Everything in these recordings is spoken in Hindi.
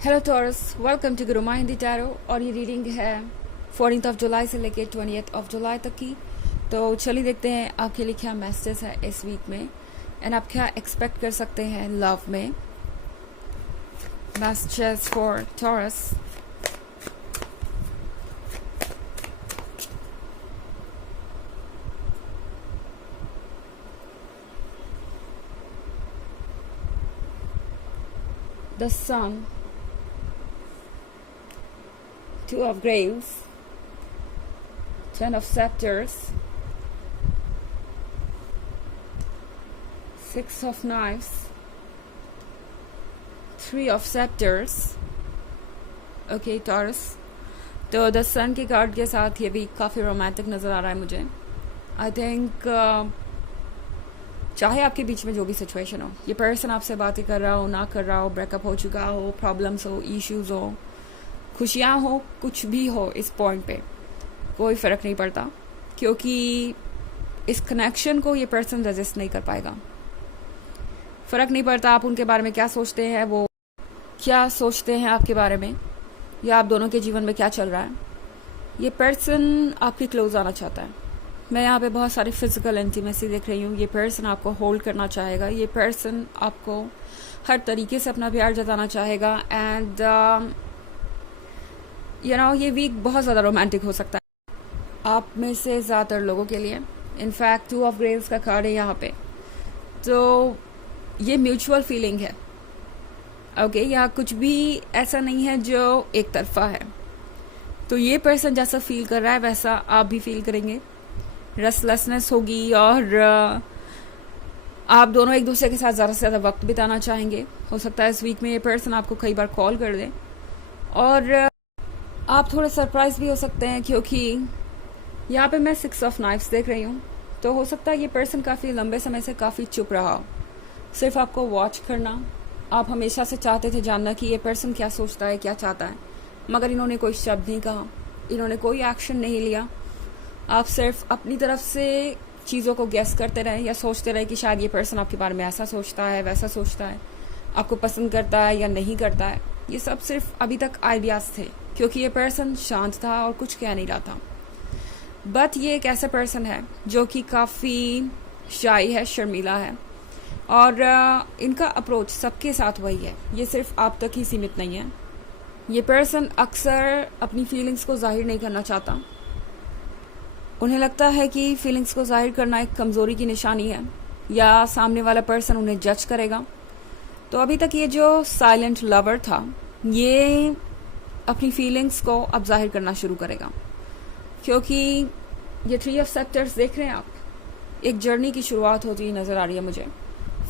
Hello Taurus, welcome to Gurumaa Hindi tarot. और ये रीडिंग है 14th ऑफ जुलाई से लेके 20th ऑफ जुलाई तक की। तो चलिए देखते हैं आपके लिए क्या मैसेज है इस वीक में एंड आप क्या एक्सपेक्ट कर सकते हैं लव में। Messages for Taurus. The sun, Two of Graves, Ten of Scepters, Six of Knives, Three of Scepters. Okay taurus, तो द सन के कार्ड के साथ ये भी काफ़ी रोमांटिक नज़र आ रहा है मुझे। आई थिंक चाहे आपके बीच में जो भी सिचुएशन हो, ये पर्सन आपसे बातें कर रहा हो, ना कर रहा हो, ब्रेकअप हो चुका हो, प्रॉब्लम्स हो, इश्यूज हो, खुशियाँ हो, कुछ भी हो, इस पॉइंट पे कोई फ़र्क नहीं पड़ता, क्योंकि इस कनेक्शन को ये पर्सन रजिस्ट नहीं कर पाएगा। फ़र्क नहीं पड़ता आप उनके बारे में क्या सोचते हैं, वो क्या सोचते हैं आपके बारे में, या आप दोनों के जीवन में क्या चल रहा है। ये पर्सन आपके क्लोज आना चाहता है। मैं यहाँ पे बहुत सारी फिजिकल इंटीमेसी देख रही हूँ। ये पर्सन आपको होल्ड करना चाहेगा। ये पर्सन आपको हर तरीके से अपना प्यार जताना चाहेगा। एंड ये वीक बहुत ज़्यादा रोमांटिक हो सकता है आप में से ज़्यादातर लोगों के लिए। इनफैक्ट 2 ऑफ ग्रेव्स का कार्ड है यहाँ पे, तो ये म्यूचुअल फीलिंग है। ओके, यहाँ कुछ भी ऐसा नहीं है जो एक तरफा है। तो ये पर्सन जैसा फील कर रहा है वैसा आप भी फील करेंगे। रेस्टलेसनेस होगी और आप दोनों एक दूसरे के साथ ज़्यादा से ज़्यादा वक्त बिताना चाहेंगे। हो सकता है इस वीक में ये पर्सन आपको कई बार कॉल कर दे और आप थोड़े सरप्राइज भी हो सकते हैं, क्योंकि यहाँ पे मैं 6 ऑफ नाइफ्स देख रही हूँ। तो हो सकता है ये पर्सन काफ़ी लंबे समय से काफ़ी चुप रहा हो, सिर्फ आपको वॉच करना। आप हमेशा से चाहते थे जानना कि ये पर्सन क्या सोचता है, क्या चाहता है, मगर इन्होंने कोई शब्द नहीं कहा, इन्होंने कोई एक्शन नहीं लिया। आप सिर्फ अपनी तरफ से चीज़ों को गेस करते रहे या सोचते रहे कि शायद ये पर्सन आपके बारे में ऐसा सोचता है, वैसा सोचता है, आपको पसंद करता है या नहीं करता है। ये सब सिर्फ अभी तक आइडियाज़ थे, क्योंकि ये पर्सन शांत था और कुछ कह नहीं रहा था। बट ये एक ऐसा पर्सन है जो कि काफ़ी शाई है, शर्मीला है, और इनका अप्रोच सबके साथ वही है। ये सिर्फ आप तक ही सीमित नहीं है। ये पर्सन अक्सर अपनी फीलिंग्स को जाहिर नहीं करना चाहता। उन्हें लगता है कि फीलिंग्स को जाहिर करना एक कमज़ोरी की निशानी है, या सामने वाला पर्सन उन्हें जज करेगा। तो अभी तक ये जो साइलेंट लवर था, ये अपनी फीलिंग्स को अब जाहिर करना शुरू करेगा, क्योंकि ये 3 ऑफ सेक्टर्स देख रहे हैं आप, एक जर्नी की शुरुआत होती हुई नज़र आ रही है मुझे।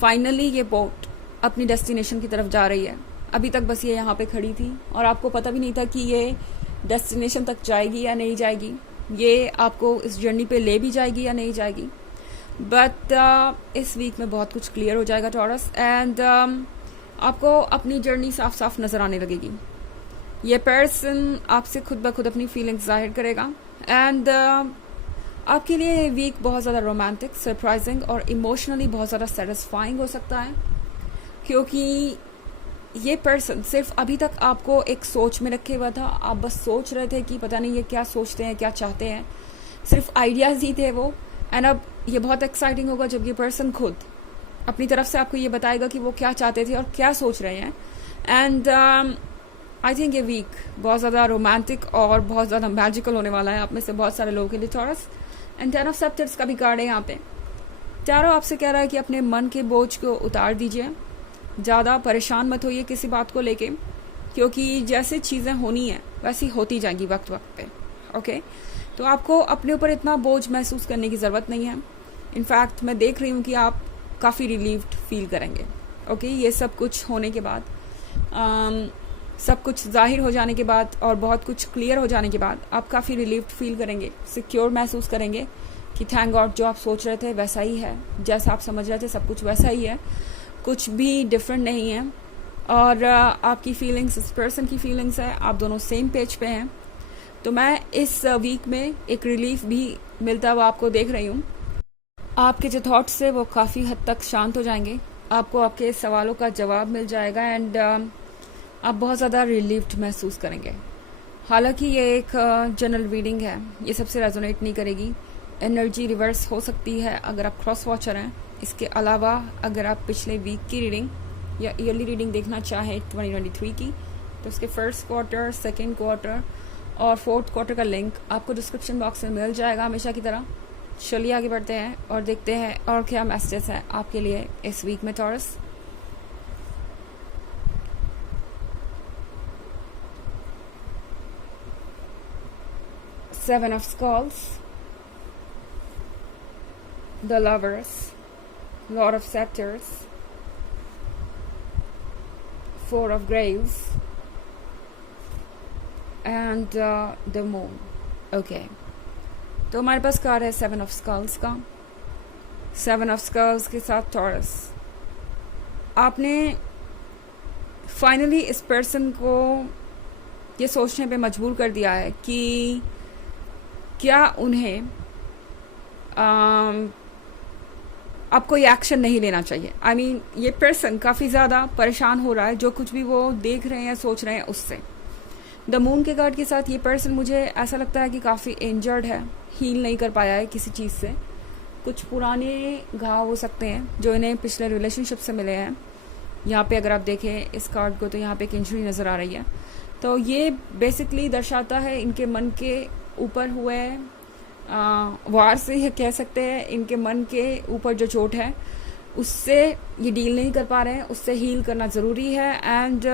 फाइनली ये बोट अपनी डेस्टिनेशन की तरफ जा रही है। अभी तक बस ये यहाँ पे खड़ी थी और आपको पता भी नहीं था कि ये डेस्टिनेशन तक जाएगी या नहीं जाएगी, ये आपको इस जर्नी पे ले भी जाएगी या नहीं जाएगी। बट इस वीक में बहुत कुछ क्लियर हो जाएगा टॉरस, एंड आपको अपनी जर्नी साफ साफ नज़र आने लगेगी। ये पर्सन आपसे खुद ब खुद अपनी फीलिंग्स जाहिर करेगा। एंड आपके लिए ये वीक बहुत ज़्यादा रोमांटिक, सरप्राइजिंग और इमोशनली बहुत ज़्यादा सेटिस्फाइंग हो सकता है, क्योंकि ये पर्सन सिर्फ अभी तक आपको एक सोच में रखे हुआ था। आप बस सोच रहे थे कि पता नहीं ये क्या सोचते हैं, क्या चाहते हैं, सिर्फ आइडियाज़ ही थे वो। एंड अब ये बहुत एक्साइटिंग होगा जब ये पर्सन खुद अपनी तरफ से आपको ये बताएगा कि वो क्या चाहते थे और क्या सोच रहे हैं। एंड आई थिंक ये वीक बहुत ज़्यादा रोमांटिक और बहुत ज़्यादा मैजिकल होने वाला है आप में से बहुत सारे लोगों के लिए टॉरस। एंड 10 ऑफ सेक्टर्स का भी कार्ड है यहाँ पे। टैरो आपसे कह रहा है कि अपने मन के बोझ को उतार दीजिए, ज़्यादा परेशान मत होइए किसी बात को लेके, क्योंकि जैसे चीज़ें होनी है वैसी होती जाएंगी वक्त वक्त पे। ओके, तो आपको अपने ऊपर इतना बोझ महसूस करने की ज़रूरत नहीं है। इनफैक्ट मैं देख रही हूँ कि आप काफ़ी रिलीव्ड फील करेंगे। ओके, ये सब कुछ होने के बाद, सब कुछ जाहिर हो जाने के बाद और बहुत कुछ क्लियर हो जाने के बाद आप काफ़ी रिलीव्ड फील करेंगे, सिक्योर महसूस करेंगे कि थैंक गॉड जो आप सोच रहे थे वैसा ही है, जैसा आप समझ रहे थे सब कुछ वैसा ही है, कुछ भी डिफरेंट नहीं है। और आपकी फीलिंग्स, इस पर्सन की फीलिंग्स है, आप दोनों सेम पेज पे हैं। तो मैं इस वीक में एक रिलीफ भी मिलता हुआ आपको देख रही हूँ। आपके जो थॉट्स है वो काफ़ी हद तक शांत हो जाएंगे, आपको आपके सवालों का जवाब मिल जाएगा। एंड आप बहुत ज़्यादा रिलीव्ड महसूस करेंगे। हालांकि ये एक जनरल रीडिंग है, ये सबसे रेजोनेट नहीं करेगी। एनर्जी रिवर्स हो सकती है अगर आप क्रॉस वॉचर हैं। इसके अलावा अगर आप पिछले वीक की रीडिंग या ईयरली रीडिंग देखना चाहें 2023 की, तो उसके फर्स्ट क्वार्टर, सेकेंड क्वार्टर और फोर्थ क्वार्टर का लिंक आपको डिस्क्रिप्शन बॉक्स में मिल जाएगा हमेशा की तरह। चलिए आगे बढ़ते हैं और देखते हैं और क्या मैसेजेस हैं आपके लिए इस वीक में taurus. Seven of Skulls, the Lovers, Lord of Scepters, Four of Graves, and the Moon. Okay. तो हमारे पास कार्ड है सेवन ऑफ स्कल्स का। सेवन ऑफ स्कल्स के साथ टॉरस, आपने फाइनली इस पर्सन को ये सोचने पे मजबूर कर दिया है कि क्या उन्हें अब कोई एक्शन नहीं लेना चाहिए। आई मीन ये पर्सन काफ़ी ज़्यादा परेशान हो रहा है जो कुछ भी वो देख रहे हैं, सोच रहे हैं उससे। द मून के कार्ड के साथ ये पर्सन, मुझे ऐसा लगता है कि काफ़ी इंजर्ड है, हील नहीं कर पाया है किसी चीज़ से। कुछ पुराने घाव हो सकते हैं जो इन्हें पिछले रिलेशनशिप से मिले हैं। यहाँ पे अगर आप देखें इस कार्ड को तो यहाँ पे एक इंजरी नज़र आ रही है। तो ये बेसिकली दर्शाता है इनके मन के ऊपर हुए वार से, ये कह सकते हैं इनके मन के ऊपर जो चोट है उससे ये डील नहीं कर पा रहे हैं, उससे हील करना ज़रूरी है। एंड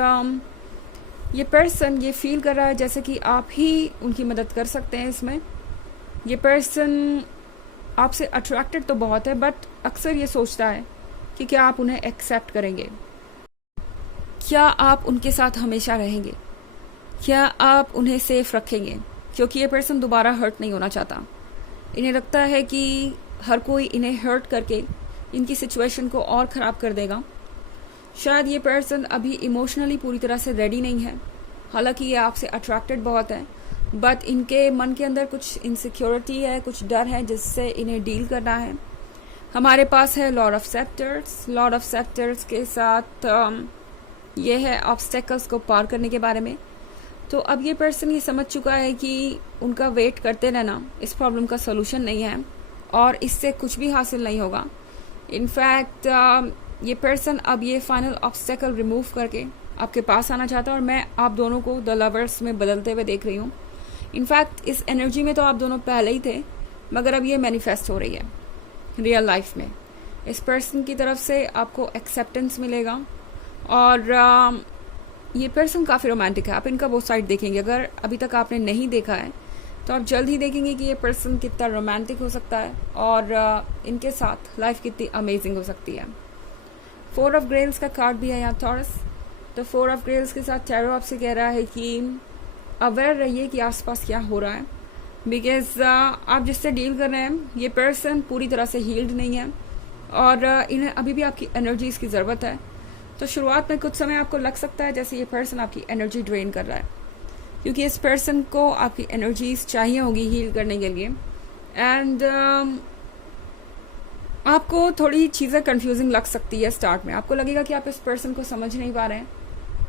ये पर्सन ये फील कर रहा है जैसे कि आप ही उनकी मदद कर सकते हैं इसमें। ये पर्सन आपसे अट्रैक्टेड तो बहुत है, बट अक्सर ये सोचता है कि क्या आप उन्हें एक्सेप्ट करेंगे, क्या आप उनके साथ हमेशा रहेंगे, क्या आप उन्हें सेफ रखेंगे, क्योंकि ये पर्सन दोबारा हर्ट नहीं होना चाहता। इन्हें लगता है कि हर कोई इन्हें हर्ट करके इनकी सिचुएशन को और ख़राब कर देगा। शायद ये पर्सन अभी इमोशनली पूरी तरह से रेडी नहीं है, हालांकि ये आपसे अट्रैक्टेड बहुत है, बट इनके मन के अंदर कुछ इनसिक्योरिटी है, कुछ डर है जिससे इन्हें डील करना है। हमारे पास है लॉर्ड ऑफ सेप्टर्स। लॉर्ड ऑफ सेप्टर्स के साथ ये है ऑब्स्टेकल्स को पार करने के बारे में। तो अब ये पर्सन ये समझ चुका है कि उनका वेट करते रहना इस प्रॉब्लम का सोल्यूशन नहीं है और इससे कुछ भी हासिल नहीं होगा। इनफैक्ट ये पर्सन अब ये फाइनल ऑब्स्टेकल रिमूव करके आपके पास आना चाहता है और मैं आप दोनों को द लवर्स में बदलते हुए देख रही हूँ। इनफैक्ट इस एनर्जी में तो आप दोनों पहले ही थे, मगर अब ये मैनिफेस्ट हो रही है रियल लाइफ में। इस पर्सन की तरफ से आपको एक्सेप्टेंस मिलेगा और ये पर्सन काफ़ी रोमांटिक है। आप इनका वो साइड देखेंगे, अगर अभी तक आपने नहीं देखा है तो आप जल्द ही देखेंगे कि ये पर्सन कितना रोमांटिक हो सकता है और इनके साथ लाइफ कितनी अमेजिंग हो सकती है। फोर ऑफ ग्रेल्स का कार्ड भी है यहाँ टॉरस। तो फोर ऑफ ग्रेल्स के साथ टैरो आपसे कह रहा है कि अवेयर रहिए कि आसपास क्या हो रहा है, बिकॉज आप जिससे डील कर रहे हैं ये पर्सन पूरी तरह से हील्ड नहीं है और इन्हें अभी भी आपकी एनर्जीज की ज़रूरत है। तो शुरुआत में कुछ समय आपको लग सकता है जैसे ये पर्सन आपकी एनर्जी ड्रेन कर रहा है, क्योंकि इस पर्सन को आपकी एनर्जीज चाहिए होगी हील करने के लिए। एंड आपको थोड़ी चीज़ें कंफ्यूजिंग लग सकती है स्टार्ट में, आपको लगेगा कि आप इस पर्सन को समझ नहीं पा रहे हैं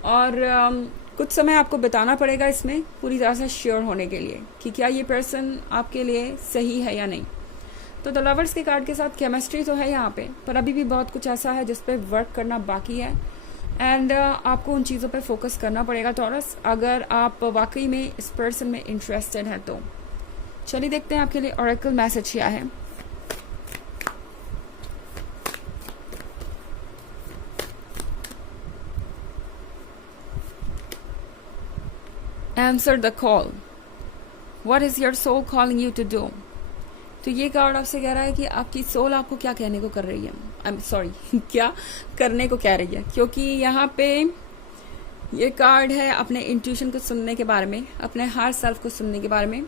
और कुछ समय आपको बिताना पड़ेगा इसमें पूरी तरह से श्योर होने के लिए कि क्या ये पर्सन आपके लिए सही है या नहीं। तो द लवर्स के कार्ड के साथ केमिस्ट्री तो है यहाँ पे, पर अभी भी बहुत कुछ ऐसा है जिस पे वर्क करना बाकी है एंड आपको उन चीज़ों पे फोकस करना पड़ेगा टॉरस, अगर आप वाकई में इस पर्सन में इंटरेस्टेड हैं तो। चलिए देखते हैं आपके लिए ऑरेकल मैसेज क्या है। Answer the call. What is your soul calling you to do? तो ये कार्ड आपसे कह रहा है कि आपकी सोल आपको क्या कहने को कर रही है, आई एम सॉरी क्या करने को कह रही है, क्योंकि यहाँ पे ये कार्ड है अपने इंट्यूशन को सुनने के बारे में, अपने हायर सेल्फ को सुनने के बारे में।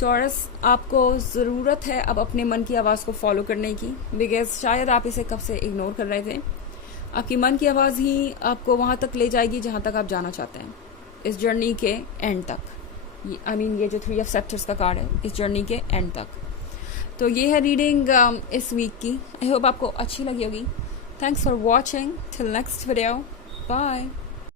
टॉरस, आपको ज़रूरत है अब अपने मन की आवाज़ को फॉलो करने की, बिकॉज शायद आप इसे कब से इग्नोर कर रहे थे। आपकी मन की आवाज़ ही आपको वहाँ तक ले जाएगी जहाँ तक आप जाना चाहते हैं, इस जर्नी के एंड तक। आई मीन ये जो 3 ऑफ सेप्टर्स का कार्ड है, इस जर्नी के एंड तक। तो ये है रीडिंग इस वीक की। आई होप आपको अच्छी लगी होगी। Thanks for watching. Till next video, bye.